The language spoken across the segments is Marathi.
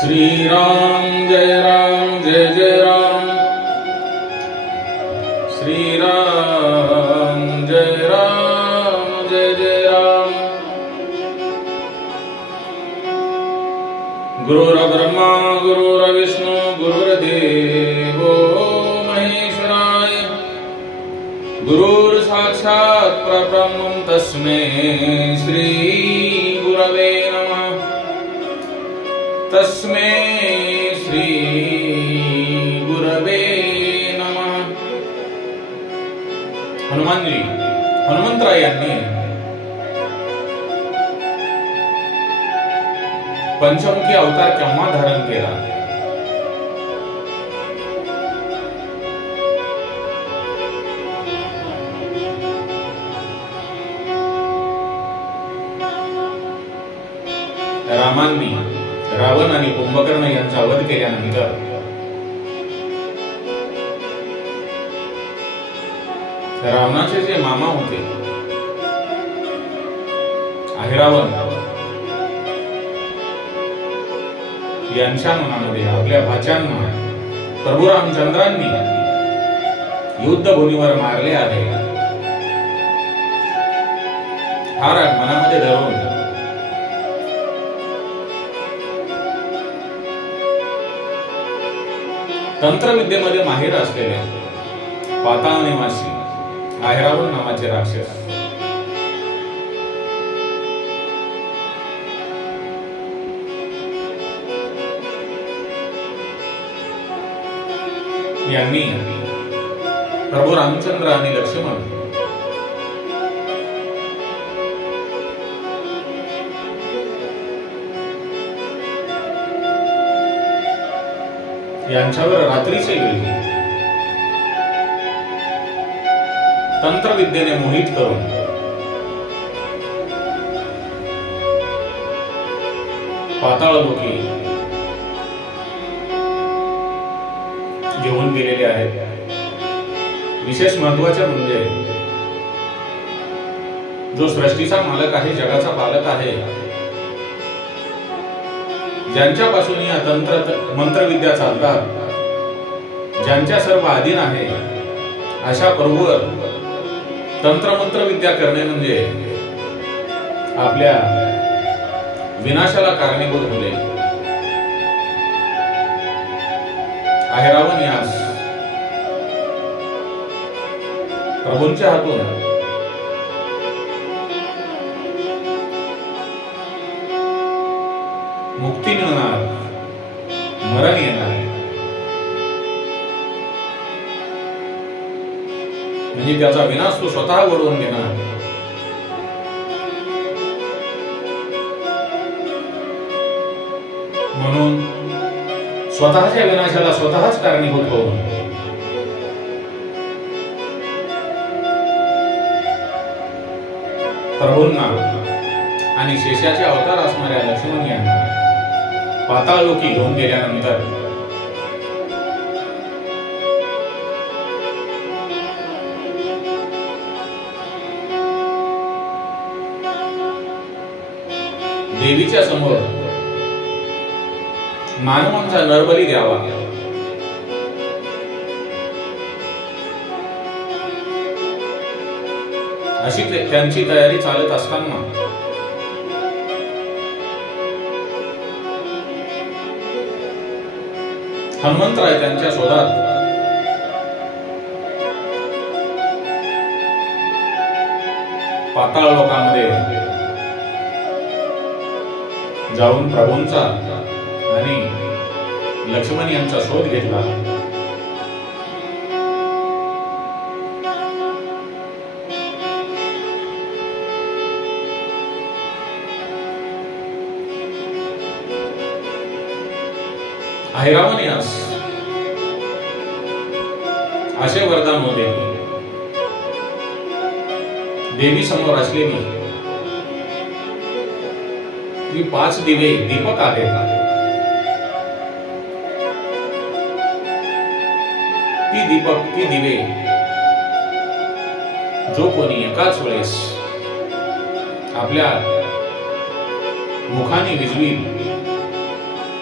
श्री राम जय राम श्री राम जय राम। गुरुर्ब्रह्मा गुरुर्विष्णु गुरुर्देवो महेश्वराय गुरुर्साक्षात् परब्रह्म तस्मै श्री गुरवे नमः। तस्मै श्री गुरवे नमः। हनुमंतराय यांनी पंचमुखी अवतार केव्हा धारण केला? रामांनी रावण आणि कुंभकर्ण यांचा वध केल्यानंतर रावणाचे जे मामा होते अहिरावण यांच्या मनामध्ये आपल्या भाच्यांना प्रभू रामचंद्रांनी युद्धभूमीवर मारले आहे हा राग मनामध्ये धरून तंत्रविद्येमध्ये माहिर असलेले पाताळ निवासी अहिरावण नावाचे राक्षस यांनी प्रभू रामचंद्र आणि लक्ष्मण यांच्यावर रात्रीचे वेळी तंत्रविद्येने मोहित करून पाताळलोकी घेऊन गेलेले आहेत। विशेष महत्वाचे म्हणजे जो सृष्टीचा मालक आहे, जगाचा पालक आहे, ज्यांच्यापासून या मंत्रविद्या चालतात, ज्यांच्या सर्व अधीन आहे, अशा प्रभूवर तंत्रमंत्र विद्या करणे म्हणजे आपल्या विनाशाला कारणीभूत होणे। अहिरावण यास प्रभूंच्या हातून मुक्ती मिळणार, मरण येणार, म्हणजे त्याचा विनाश तो स्वतः घडवून घेणार। म्हणून स्वतःच्या विनाशाला स्वतःच कारणीभूत होऊन प्रभूंना आणि शेषाचे अवतार असणाऱ्या लक्ष्मण यांना पाताळलोकी घेऊन गेल्यानंतर देवीच्या समोर मानवांचा नरबली द्यावा अशी त्यांची तयारी चालत असताना हनुमंतराय त्यांच्या शोधात पाताळ लोकांमध्ये जाऊन प्रभूंचा आणि लक्ष्मण यांचा शोध घेतला। अहिरावण यास असे वरदान होते देवी समोर असलेली ही 5 दिवे दीपक आहेत, ती दिवे जो कोणी एकाच वेळेस आपल्या मुखाने विजवी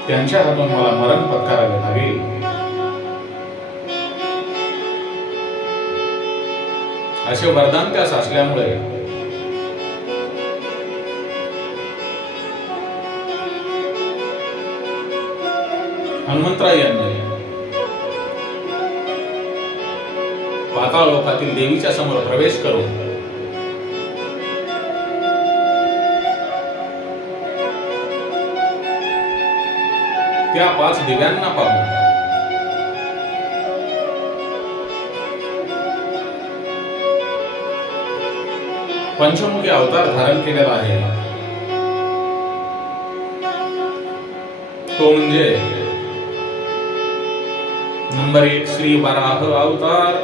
त्यांच्या हातून मला मरण पत्करावे लागेल. असे वरदान त्यास असल्यामुळे हनुमंतराय यांनी पाताळ लोकातील देवीच्या समोर प्रवेश करून त्या 5 दिव्यांना पाहून पंचमुखी अवतार धारण केलेला आहे. तो म्हणजे नंबर 1 श्री वराह अवतार,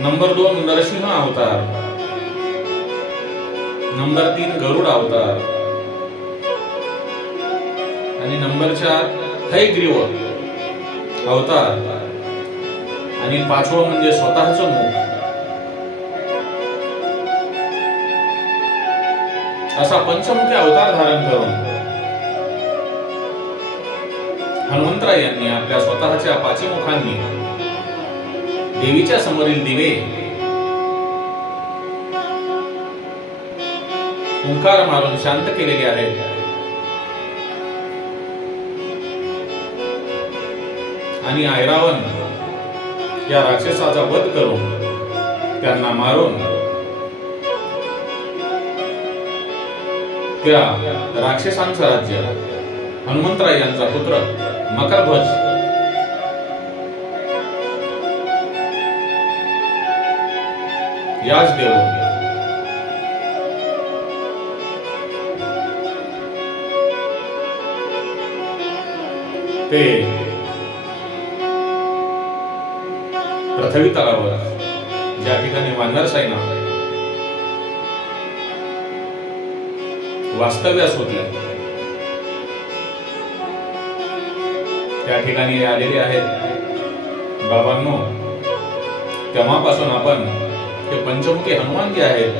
नंबर 2 नरसिंह अवतार, नंबर 3 गरुड अवतार आणि नंबर 4 हयग्रीव अवतार आणि 5वं म्हणजे स्वतःच मुख. असा पंचमुखी अवतार धारण करून हनुमंतराय यांनी आपल्या स्वतःच्या 5 मुखांनी देवीच्या समोरील दिवे ओंकार मारून शांत केलेले आहेत. आणि ऐरावण या राक्षसाचा वध करून त्यांना मारून त्या राक्षसांचं राज्य हनुमंतराय यांचा पुत्र मकरध्वज याच देऊन ते पृथ्वी तलावर ज्या ठिकाणी वानर सेना वास्तव्यास होती त्या ठिकाणी आलेले आहेत. बाबांनो, तेव्हापासून आपण ते पंचमुखी हनुमान जे आहेत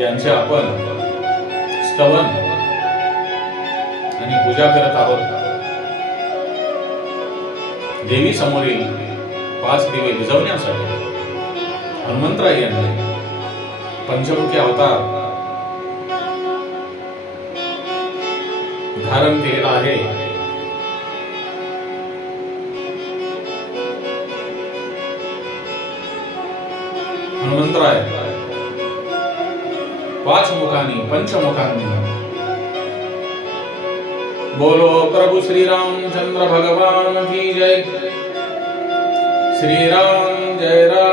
यांचे आपण स्तवन आणि पूजा करत आहोत. देवी समोरील 5 दिवे विझवण्यासाठी हनुमंतराय यांनी पंचमुखी अवतार धारण केलेला आहे. हनुमंतराय 5 मुखांनी पंचमुखांनी बोलो प्रभु श्री रामचंद्र भगवान की जय. श्री राम जय राम.